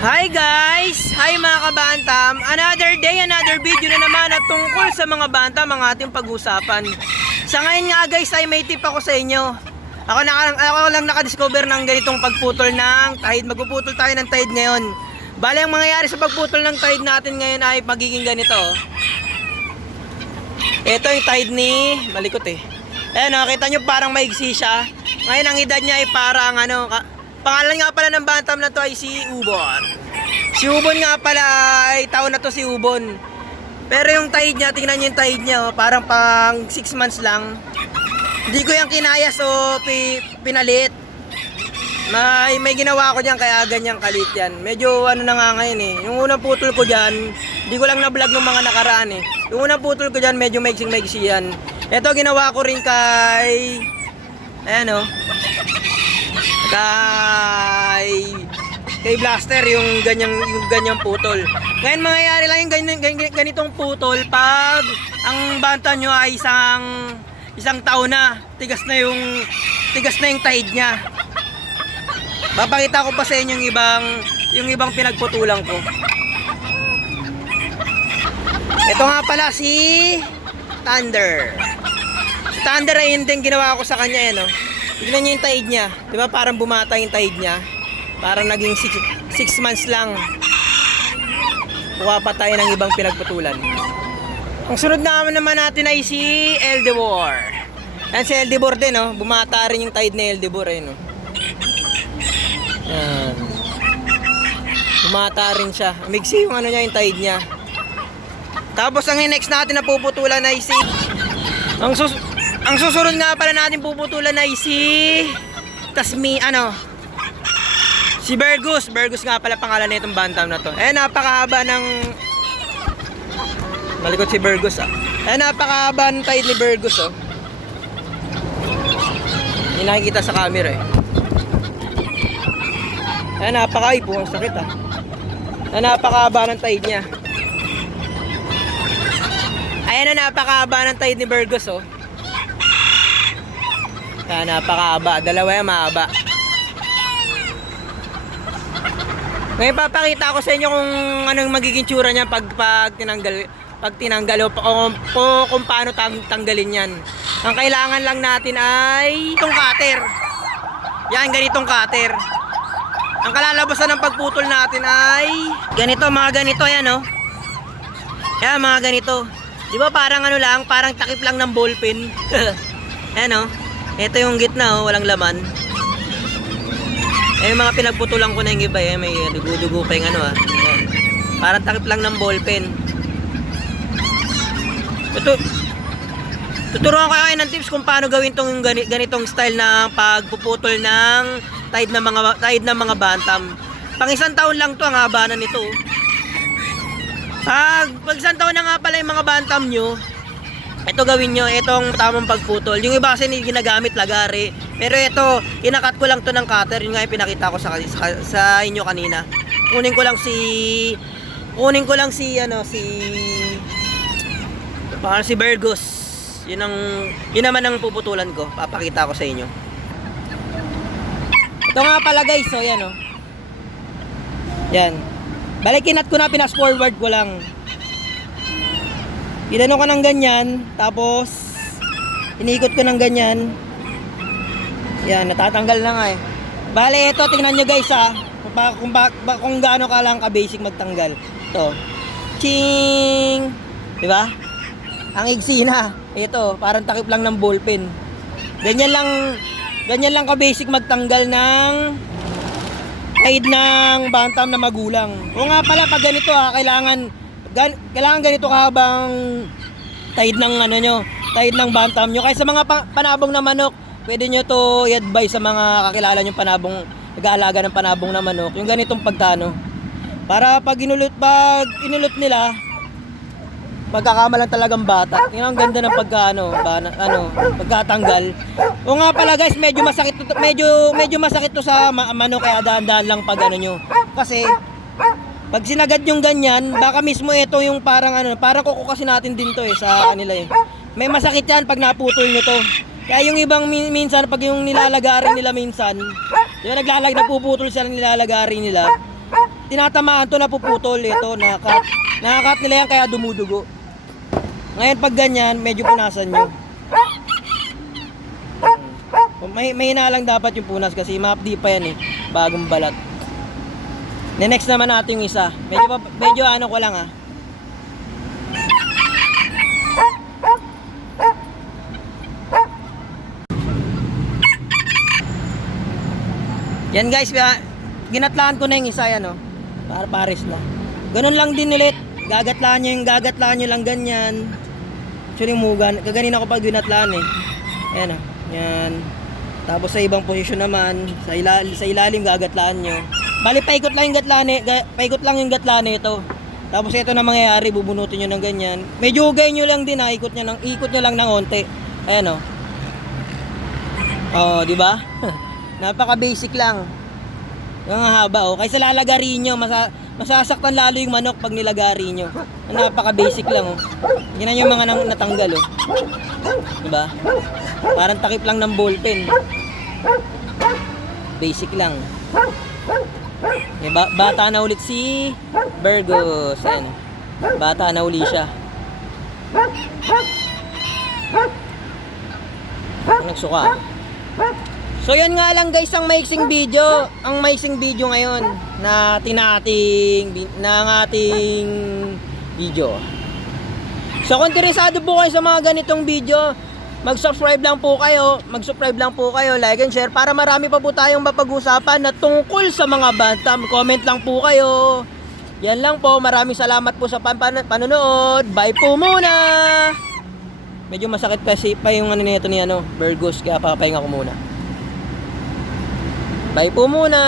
Hi guys! Hi mga kabantam! Another day, another video na naman at tungkol sa mga bantam ang ating pag-usapan. Sa ngayon nga guys ay may tip ako sa inyo. Ako lang nakadiscover ng ganitong pagputol ng tide. Magpuputol tayo ng tide ngayon. Bale ang mangyayari sa pagputol ng tide natin ngayon ay magiging ganito. Ito yung tide ni malikot eh. Ayan o, kita nyo parang maigsi siya. Ngayon ang edad niya ay parang pangalan nga pala ng bantam na to ay si Ubon. Si Ubon nga pala ay taon na to si Ubon. Pero yung tide niya, tingnan nyo yung tide niya, oh, parang pang 6 months lang. Hindi ko yung kinaya so pinalit. May ginawa ko dyan kaya ganyang kalit yan. Medyo na nga ngayon eh. Yung unang putol ko dyan, hindi ko lang na-vlog ng mga nakaraan eh. Yung unang putol ko dyan, medyo maigsing-maigsi yan. Ito ginawa ko rin kay ayan oh. Kay Blaster yung ganyang putol. Ngayon mangyayari lang yung ganitong putol pag ang banta nyo ay isang taon na. Tigas na yung tide niya. Papakita ko pa sa inyo yung ibang pinagputulan ko. Ito nga pala si Thunder. Si Thunder ay yun din ginawa ko sa kanya yan oh. Tignan nyo yung tide niya. Diba parang bumata yung tide niya. Parang naging 6 months lang. Kuha pa tayo ng ibang pinagputulan. Ang sunod naman natin ay si Eldebor. Yan si Eldebor din oh. Bumata rin yung tide ni Eldebor eh no. Yan. Bumata rin siya. Migsi yung niya yung tide niya. Tapos ang next natin na puputulan ay si ang susunod nga pala natin puputulan ay si si Bergus. Bergus nga pala pangalan na itong bantam na to. Napakahaba ng malikot si Bergus ah. Napakahaba ng tide ni Bergus oh. Hindi nakikita sa camera eh. Napakahaba po, sakit ah. Napakahaba ng tide niya. Ayan na, napakahaba ng tide ni Bergus oh. Napakahaba, dalawa yan mahaba. Ngayon papakita ko sa inyo kung anong magiging tsura niya pag tinanggal o kung paano tanggalin yan. Ang kailangan lang natin ay itong cutter. Yan, ganitong cutter. Ang kalalabasan ng pagputol natin ay ganito, mga ganito yan oh. Yan, mga ganito. Di ba parang parang takip lang ng ballpen. Yan oh. Ito yung gitna oh, walang laman. Yung mga pinagputulan ko na yung iba may dugo-dugo pa yung Yan. Parang takip lang ng ballpen. Tuturuan ko kayo ng tips kung paano gawin tong ganitong style na pagpuputol ng tide ng mga bantam. Pang isang taon lang to ang haba na nito. Pag isang taon na nga pala yung mga bantam nyo, ito gawin nyo, itong tamang pagputol. Yung iba kasi ginagamit lagari. Pero ito, kinakat ko lang to ng cutter. Yung nga yung pinakita ko sa inyo kanina. Kunin ko lang si Bergus. Yun naman ang puputulan ko. Papakita ko sa inyo. Ito nga pala guys, so yan oh. Yan. Balik kinat ko na, pinas forward ko lang. Inano ko ng ganyan, tapos inikot ko ng ganyan. Yan, natatanggal na nga eh. Bale, ito, tingnan nyo guys ha. Kung gaano ka lang ka-basic magtanggal. Ito. Ching! Diba? Ang igsi na. Ito, parang takip lang ng ballpen. Ganyan lang ka-basic magtanggal ng tide ng bantam na magulang. O nga pala, pag ganito ha, kailangan ganito kahabang tide ng tide ng bantam nyo. Kaya sa mga panabong na manok, pwede nyo to i-advise sa mga kakilala nyo nag-aalaga ng panabong na manok, yung ganitong pagtano. Para pag inulot nila, magkakamalan talagang bata. Yung ang ganda ng pagkatanggal. O nga pala guys, medyo masakit to sa manok, kaya dahan-dahan lang pag nyo. Kasi pag sinagad yung ganyan, baka mismo ito yung parang kuko kasi natin din to sa kanila eh. May masakit yan pag naputol nyo to. Kaya yung ibang minsan, pag yung nilalagari nila minsan, yung nagpuputol sila ng nilalagari nila, tinatamaan to, napuputol ito, nakakat nila yan kaya dumudugo. Ngayon pag ganyan, medyo punasan nyo. May lang dapat yung punas kasi mapdi pa yan eh, bagong balat. Next naman natin yung isa. Medyo ano ko lang ah. Yan guys, ginatlaan ko na yung isa yan oh. Para pares na. Ganun lang din ulit. Gagatlaan nyo lang ganyan. Actually mugan, kaganina ko pag ginatlaan eh. Ayan oh. Yan. Tapos sa ibang posisyon naman, sa ilalim gagatlaan nyo. Bali paikot lang yung gatlaan ito. Tapos ito na mangyayari, bubunutin nyo ng ganyan. Medyo hugay nyo lang din ha, ikot nyo lang ng onte. Ayan oh. Oh, di ba? Napaka basic lang. Yung haba oh. Kaysa lalagarin nyo, masasaktan lalo yung manok pag nilagari nyo. Napaka basic lang oh. Yan yung mga natanggal oh. Diba? Parang takip lang ng ball pen. Basic lang. Bata na ulit si Burgos. Ayan. Bata na uli siya. Nagsuka. So yan nga lang guys ang maiksing video. Ang maiksing video ngayon na ating video. So kung interesado po kayo sa mga ganitong video, mag-subscribe lang po kayo, like and share para marami pa po tayong mapag-usapan na tungkol sa mga bantam. Comment lang po kayo. Yan lang po. Maraming salamat po sa panonood. Bye po muna. Medyo masakit kasi pa yung ano nito ni Burgos kaya papahinga ko muna. Bye po muna.